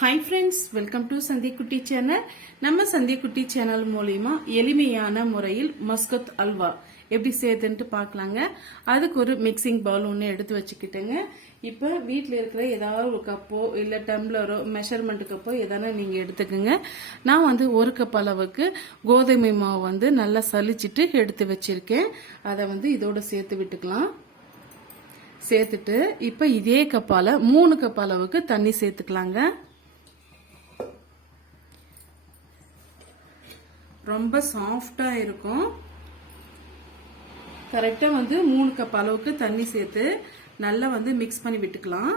Hi friends, welcome to சந்திக்குட்டி channel. நம்ம சந்திக்குட்டி சேனல் மூலியமா எளிமையான முறையில் மஸ்கத் அல்வா எப்படி செய்யுதுன்ட்டு பார்க்கலாங்க. அதுக்கு ஒரு மிக்சிங் பவுல் ஒன்று எடுத்து வச்சுக்கிட்டேங்க. இப்போ வீட்டில் இருக்கிற ஏதாவது ஒரு கப்போ இல்லை டம்ளரோ மெஷர்மெண்ட் கப்போ எதான நீங்கள் எடுத்துக்கோங்க. நான் வந்து ஒரு கப் அளவுக்கு கோதுமை மாவு நல்லா சலிச்சிட்டு எடுத்து வச்சிருக்கேன். அதை இதோட சேர்த்து விட்டுக்கலாம். சேர்த்துட்டு இப்போ இதே கப்பால் 3 கப் அளவுக்கு தண்ணி சேர்த்துக்கலாங்க. ரொம்ப சாஃப்டா இருக்கும். கரெக்டா 3 கப் அளவுக்கு தண்ணி சேர்த்து நல்லா மிக்ஸ் பண்ணி விட்டுக்கலாம்.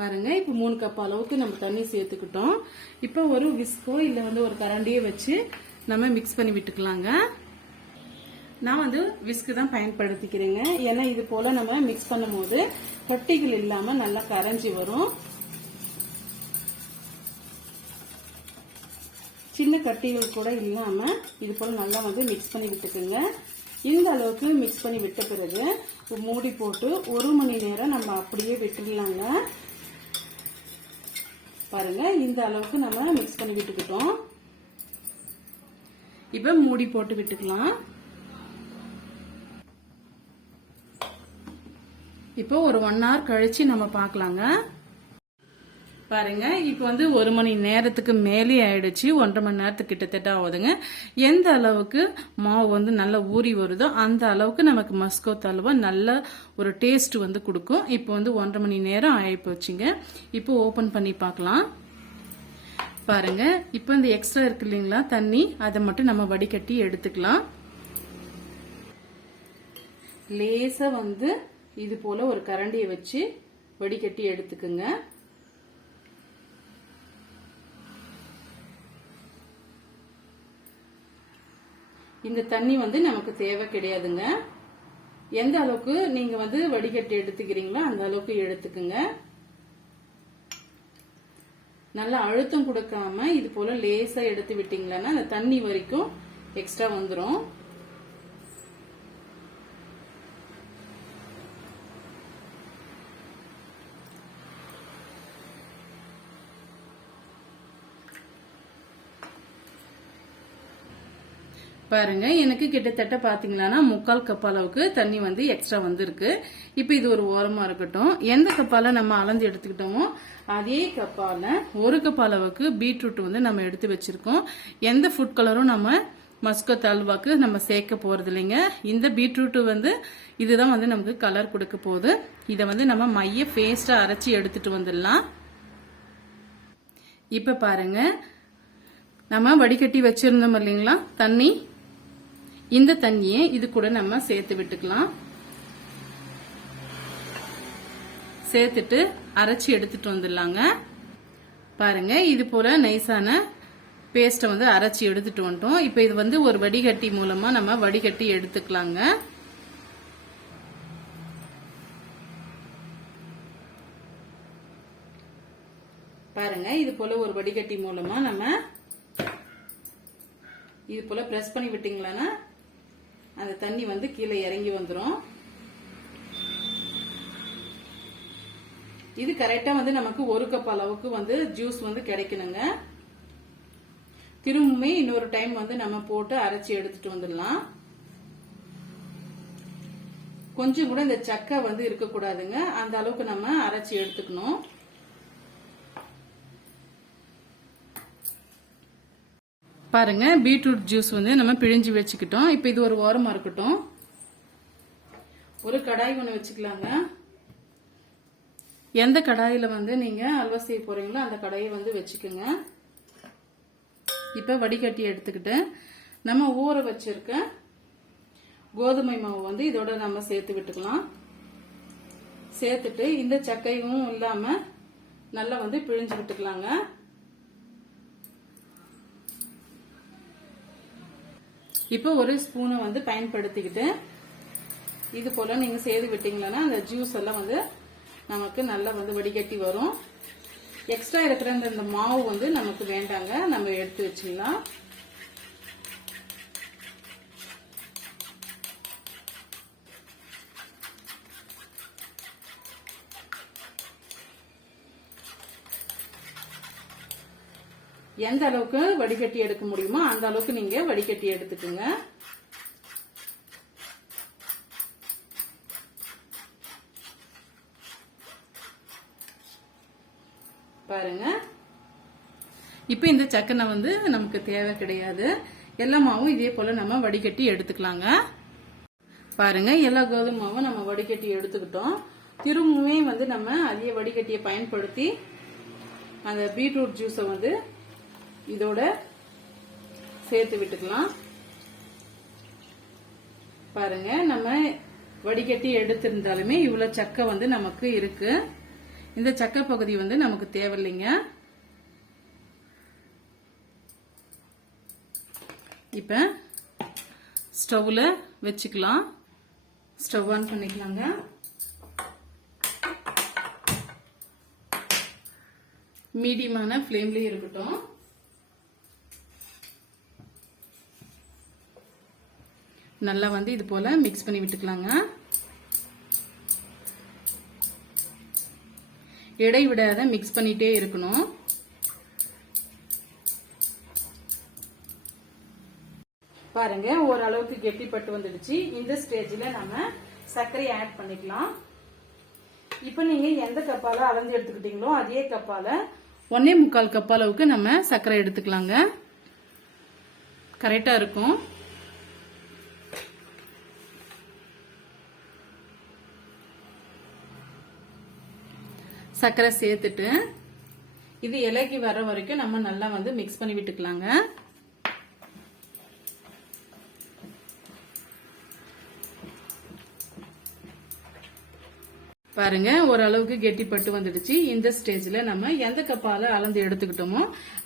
பாருங்க, இப்போ 3 கப் அளவுக்கு நம்ம தண்ணி சேர்த்துக்கிட்டோம். இப்போ ஒரு விஸ்கோ இல்ல ஒரு கரண்டியை வச்சு நம்ம மிக்ஸ் பண்ணி விட்டுக்கலாங்க. நான் விஸ்க் தான் பயன்படுத்திக்கிறேங்க. ஏன்னா இது போல நம்ம மிக்ஸ் பண்ணும் போது கட்டிகள் இல்லாம நல்லா கரைஞ்சி வரும். சின்ன கட்டிகள் கூட இல்லாம இது போல நல்லா மிக்ஸ் பண்ணி விட்டுக்குங்க. இந்த அளவுக்கு மிக்ஸ் பண்ணி விட்ட பிறகு மூடி போட்டு 1 மணி நேரம் நம்ம அப்படியே விட்டுடலாங்க. பாருங்க, இந்த அளவுக்கு நம்ம மிக்ஸ் பண்ணி விட்டுக்கிட்டோம். இப்ப மூடி போட்டு விட்டுக்கலாம். இப்போ ஒரு 1 hour கழிச்சு நம்ம பார்க்கலாங்க. பாருங்க, இப்போ 1 மணி நேரத்துக்கு மேலே ஆயிடுச்சு. 1.5 மணி நேரத்துக்கு கிட்டத்தட்ட ஆகுதுங்க. எந்த அளவுக்கு மாவு நல்லா ஊறி வருதோ அந்த அளவுக்கு நமக்கு மஸ்கத் அல்வா நல்ல ஒரு டேஸ்ட் கொடுக்கும். இப்போ 1.5 மணி நேரம் ஆகி போச்சுங்க. இப்போ ஓபன் பண்ணி பார்க்கலாம். பாருங்க, இப்போ இந்த எக்ஸ்ட்ரா இருக்கு இல்லைங்களா தண்ணி, அதை மட்டும் நம்ம வடிகட்டி எடுத்துக்கலாம். லேசா இது போல ஒரு கரண்டியை வச்சு வடிகட்டி எடுத்துக்குங்க. இந்த தண்ணி நமக்கு தேவை கிடையாதுங்க. எந்த அளவுக்கு நீங்க வடிகட்டி எடுத்துக்கிறீங்களோ அந்த அளவுக்கு எடுத்துக்குங்க. நல்லா அழுத்தம் கொடுக்காம இது போல லேசா எடுத்து விட்டீங்களா அந்த தண்ணி வரைக்கும் எக்ஸ்ட்ரா வந்துடும். பாருங்க, எனக்கு கிட்டத்தட்ட பாத்தீங்கன்னா 3/4 கப் அளவுக்கு தண்ணி எக்ஸ்ட்ரா இருக்கு. இப்ப இது ஒரு ஓரமா இருக்கட்டும். எந்த கப்பால நம்ம அளந்து எடுத்துக்கிட்டோமோ அதே கப்பால 1 கப் அளவுக்கு பீட்ரூட் நம்ம எடுத்து வச்சிருக்கோம். எந்த ஃபுட் கலரும் நம்ம மஸ்கத் அல்வாக்கு நம்ம சேர்க்க போறது இல்லைங்க. இந்த பீட்ரூட் இதுதான் நமக்கு கலர் கொடுக்க போகுது. இதை நம்ம மைய பேஸ்டா அரைச்சி எடுத்துட்டு வந்துடலாம். இப்ப பாருங்க, நம்ம வடிகட்டி வச்சிருந்தோம் இல்லைங்களா தண்ணி, இந்த தண்ணியை இது கூட நம்ம சேர்த்து விட்டுக்கலாம். சேர்த்துட்டு அரைச்சி எடுத்துட்டு வந்துடலாங்க. பாருங்க, இது போல நைஸான பேஸ்ட்டை அரைச்சி எடுத்துட்டு வந்துட்டோம். இப்ப இது ஒரு வடிகட்டி மூலமா நம்ம வடிகட்டி எடுத்துக்கலாங்க. பாருங்க, இது போல ஒரு வடிகட்டி மூலமா நம்ம இது போல பிரஸ் பண்ணி விட்டீங்களா அந்த தண்ணி கீழே இறங்கி வந்துடும். இது கரெக்டா நமக்கு 1 கப் அளவுக்கு ஜூஸ் கிடைக்கணுங்க. திரும்பவுமே இன்னொரு டைம் நம்ம போட்டு அரைச்சி எடுத்துட்டு வந்துடலாம். கொஞ்சம் கூட இந்த சக்கை இருக்க கூடாதுங்க. அந்த அளவுக்கு நம்ம அரைச்சி எடுத்துக்கணும். பாருங்க, பீட்ரூட் ஜூஸ் நம்ம பிழிஞ்சு வச்சுக்கிட்டோம். இப்ப இது ஒரு ஓரமா இருக்கட்டும். ஒரு கடாய் ஒண்ணு வச்சுக்கலாங்க. எந்த கடாயில நீங்க அல்வா செய்ய போறீங்களோ அந்த கடாயை வச்சுக்கோங்க. இப்ப வடிகட்டி எடுத்துக்கிட்டு நம்ம ஊற வச்சிருக்க கோதுமை மாவு இதோட நம்ம சேர்த்து விட்டுக்கலாம். சேர்த்துட்டு இந்த சக்கையும் இல்லாம நல்லா பிழிஞ்சு விட்டுக்கலாங்க. இப்போ ஒரு ஸ்பூனை பயன்படுத்திக்கிட்டு இது போல நீங்க செய்து விட்டீங்களா அந்த ஜூஸ் எல்லாம் நமக்கு நல்லா வடிகட்டி வரும். எக்ஸ்ட்ரா இருக்கிற இந்த மாவு நமக்கு வேண்டாங்க, நம்ம எடுத்து வச்சுக்கலாம். எந்த அளவுக்கு வடிகட்டி எடுக்க முடியுமோ அந்த அளவுக்கு நீங்க வடிகட்டி எடுத்துக்குங்க. பாருங்க, இப்ப இந்த சக்கனை வந்து நமக்கு தேவை கிடையாது. எல்லா மாவும் இதே போல நம்ம வடிகட்டி எடுத்துக்கலாங்க. பாருங்க, எல்லா கோதுமை மாவும் நம்ம வடிகட்டி எடுத்துக்கிட்டோம். திரும்பவுமே வந்து நம்ம அதே வடிகட்டியை பயன்படுத்தி அந்த பீட்ரூட் ஜூஸை வந்து இதோட சேர்த்து விட்டுக்கலாம். பாருங்க, நம்ம வடிகட்டி எடுத்திருந்தாலுமே இவ்வளவு சக்கை வந்து நமக்கு இருக்கு. இந்த சக்கை பகுதி வந்து நமக்கு தேவையில்லைங்க. இப்ப ஸ்டவ்ல வச்சுக்கலாம். ஸ்டவ் ஆன் பண்ணிக்கலாங்க. மீடியமான ஃப்ளேம்லயே இருக்கட்டும். நல்லா வந்து இது போல மிக்ஸ் பண்ணி விட்டுக்கலாங்க. இடைவிடாத மிக்ஸ் பண்ணிட்டே இருக்கணும். பாருங்க, ஓரளவுக்கு கெட்டிப்பட்டு வந்துடுச்சு. இந்த ஸ்டேஜ்ல நம்ம சர்க்கரை ஆட் பண்ணிக்கலாம். இப்ப நீங்க எந்த கப்பால அளந்து எடுத்துக்கிட்டீங்களோ அதே கப்பால 1.25 கப் அளவுக்கு நம்ம சர்க்கரை எடுத்துக்கலாங்க. கரெக்டா இருக்கும். சர்க்கரை சேர்த்துட்டு இது இலகி வர வரைக்கும் நம்ம நல்லா வந்து மிக்ஸ் பண்ணி விட்டுக்கலாங்க. பாருங்க, ஓரளவுக்கு கெட்டிப்பட்டு வந்துடுச்சு. இந்த ஸ்டேஜ்ல நம்ம எந்த கப்பால அளந்து எடுத்துக்கிட்டோமோ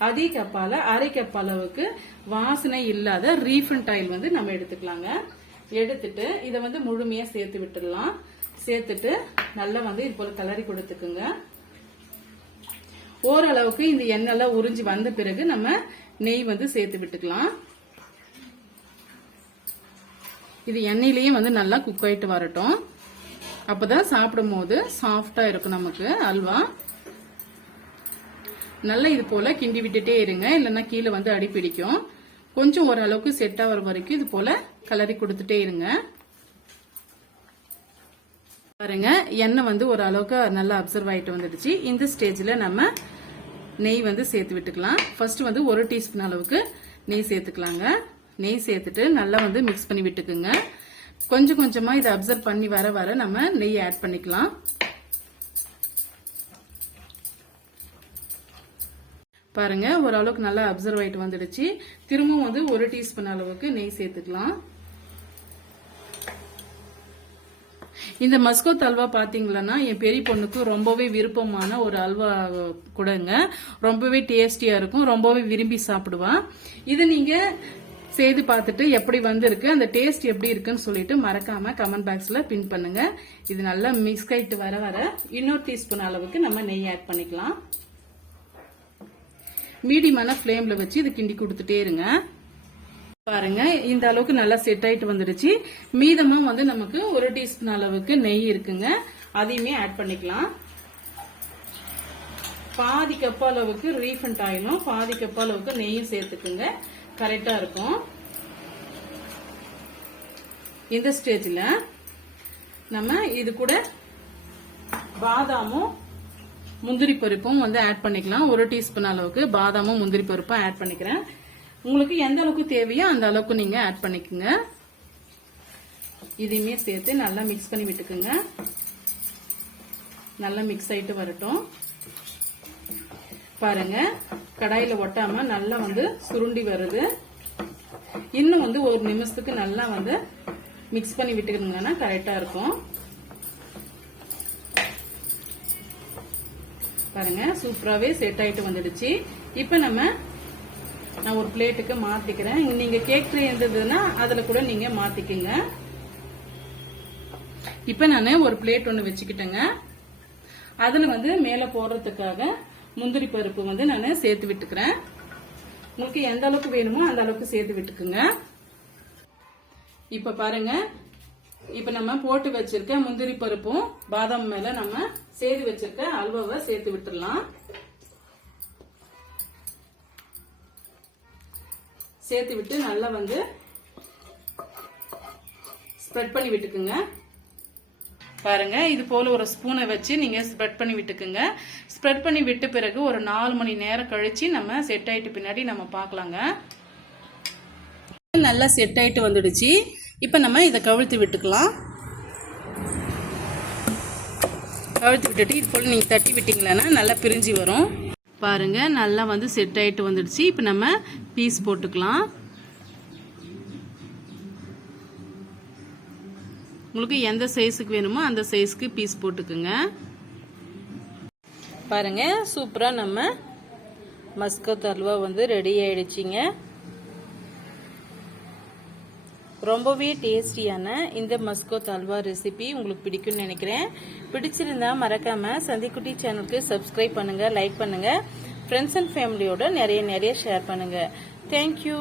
அதே கப்பால 1/2 கப் அளவுக்கு வாசனை இல்லாத ரீஃபைண்ட் ஆயில் வந்து நம்ம எடுத்துக்கலாங்க. எடுத்துட்டு இதை வந்து முழுமையா சேர்த்து விட்டுடலாம். சேர்த்துட்டு நல்லா வந்து இது போல கிளறி கொடுத்துக்குங்க. ஓரளவுக்கு இந்த எண்ணெய் உறிஞ்சி வந்த பிறகு நம்ம நெய் வந்து சேர்த்து விட்டுக்கலாம். இது எண்ணெயிலேயே வந்து நல்லா குக் ஆயிட்டு வரட்டும். அப்பதான் சாப்பிடும் போது சாஃப்டா இருக்கும் நமக்கு அல்வா. நல்லா இது போல கிண்டி விட்டுட்டே இருங்க, இல்லைன்னா கீழே வந்து அடி பிடிக்கும். கொஞ்சம் ஓரளவுக்கு செட் ஆகிற வரைக்கும் இது போல கலரி கொடுத்துட்டே இருங்க. பாருங்க, எண்ணெய் வந்து ஓரளவுக்கு நல்லா அப்சர்வ் ஆயிட்டு வந்துடுச்சு. இந்த ஸ்டேஜ்ல நம்ம நெய் வந்து சேர்த்து விட்டுக்கலாம். ஃபர்ஸ்ட் வந்து 1 டீஸ்பூன் அளவுக்கு நெய் சேர்த்துக்கலாங்க. நெய் சேர்த்துட்டு நல்லா வந்து மிக்ஸ் பண்ணி விட்டுக்குங்க. கொஞ்சம் கொஞ்சமா இதை அப்சர்வ் பண்ணி வர வர நம்ம நெய் ஆட் பண்ணிக்கலாம். பாருங்க, ஓரளவுக்கு நல்லா அப்சர்வ் ஆயிட்டு வந்துடுச்சு. திரும்பவும் வந்து 1 டீஸ்பூன் அளவுக்கு நெய் சேர்த்துக்கலாம். இந்த மஸ்கோத் அல்வா பாத்தீங்கன்னா என் பெரிய பொண்ணுக்கு ரொம்பவே விருப்பமான ஒரு அல்வா கூடங்க. ரொம்பவே டேஸ்டியா இருக்கும், ரொம்பவே விரும்பி சாப்பிடுவா. இது நீங்க செய்து பார்த்துட்டு எப்படி வந்திருக்கு, அந்த டேஸ்ட் எப்படி இருக்குன்னு சொல்லிட்டு மறக்காம கமெண்ட் பாக்ஸ்ல பின் பண்ணுங்க. இது நல்லா மிக்ஸ் ஆயிட்டு வர வர இன்னொரு டீஸ்பூன் அளவுக்கு நம்ம நெய் ஆட் பண்ணிக்கலாம். மீடியமான ஃப்ளேம்ல வச்சு இது கிண்டி கொடுத்துட்டே இருங்க. பாருங்க, இந்த அளவுக்கு நல்லா செட் ஆயிட்டு வந்துடுச்சு. மீதமா வந்து நமக்கு 1 டீஸ்பூன் அளவுக்கு நெய் இருக்குங்க. அதையுமே ஆட் பண்ணிக்கலாம். பாதி கப் அளவுக்கு ரீஃபைண்ட் ஆயிலும் பாதி கப் அளவுக்கு நெய்யும் சேர்த்துக்குங்க. கரெக்டா இருக்கும். இந்த ஸ்டேஜ்ல நம்ம இது கூட பாதாமும் முந்திரி பருப்பும் வந்து ஆட் பண்ணிக்கலாம். 1 டீஸ்பூன் அளவுக்கு பாதாமும் முந்திரி பருப்பும் ஆட் பண்ணிக்கிறேன். உங்களுக்கு எந்த அளவுக்கு தேவையோ அந்த அளவுக்கு நீங்க ஆட் பண்ணிக்கோங்க. இதையுமே சேர்த்து நல்லா மிக்ஸ் பண்ணி விட்டுக்குங்க. நல்லா மிக்ஸ் ஆயிட்டு வரட்டும். பாருங்க, கடாயில ஒட்டாம நல்லா வந்து சுருண்டி வருது. இன்னும் வந்து 1 நிமிஷத்துக்கு நல்லா வந்து மிக்ஸ் பண்ணி விட்டுக்கணுங்கன்னா கரெக்டா இருக்கும். பாருங்க, சூப்பராவே செட் ஆயிட்டு வந்துடுச்சு. இப்ப நான் ஒரு பிளேட்டுக்கு மாத்திக்கிறேன். நீங்க கேக் ட்ரே இருந்ததுன்னா அதுல கூட நீங்க மாத்திக்கங்க. இப்ப நான் ஒரு பிளேட் ஒண்ணு வச்சுக்கிட்டேங்க. அதுல வந்து மேல போடுறதுக்காக முந்திரி பருப்பு வந்து நான் சேர்த்து விட்டுக்கிறேன். உங்களுக்கு எந்த அளவுக்கு வேணுமோ அந்த அளவுக்கு சேர்த்து விட்டுக்குங்க. இப்ப பாருங்க, இப்ப நம்ம போட்டு வச்சிருக்க முந்திரி பருப்பும் பாதாம் மேல நம்ம செய்து வச்சிருக்க அல்வாவை சேர்த்து விட்டுடலாம். சேர்த்து விட்டு நல்லா வந்து ஸ்ப்ரெட் பண்ணி விட்டுக்குங்க. பாருங்க, இது போல ஒரு ஸ்பூனை வச்சு நீங்க ஸ்ப்ரெட் பண்ணி விட்டுக்குங்க. ஸ்ப்ரெட் பண்ணி விட்ட பிறகு ஒரு 4 மணி நேரம் கழிச்சு நம்ம செட் ஆயிட்டு பின்னாடி நம்ம பார்க்கலாங்க. நல்லா செட் ஆயிட்டு வந்துடுச்சு. இப்போ நம்ம இதை கவிழ்த்து விட்டுக்கலாம். கவிழ்த்து விட்டுட்டு இது போல் நீங்கள் தட்டி விட்டீங்களன்னா நல்லா பிரிஞ்சு வரும். பாருங்க, நல்லா வந்து செட் ஆயிட்டு வந்துடுச்சு. இப்போ நம்ம பீஸ் போட்டுக்கலாம். உங்களுக்கு எந்த சைஸுக்கு வேணுமோ அந்த சைஸ்க்கு பீஸ் போட்டுக்குங்க. பாருங்க, சூப்பராக நம்ம மஸ்கத் அல்வா வந்து ரெடி ஆயிடுச்சிங்க. ரொம்பவே டேஸ்டியான இந்த மஸ்கத் அல்வா ரெசிபி உங்களுக்கு பிடிக்கும்னு நினைக்கிறேன். பிடிச்சிருந்தா மறக்காம சந்திக்குட்டி சேனலுக்கு சப்ஸ்கிரைப் பண்ணுங்க, லைக் பண்ணுங்க, ஃப்ரெண்ட்ஸ் அண்ட் ஃபேமிலியோட நிறைய ஷேர் பண்ணுங்க. தேங்க்யூ.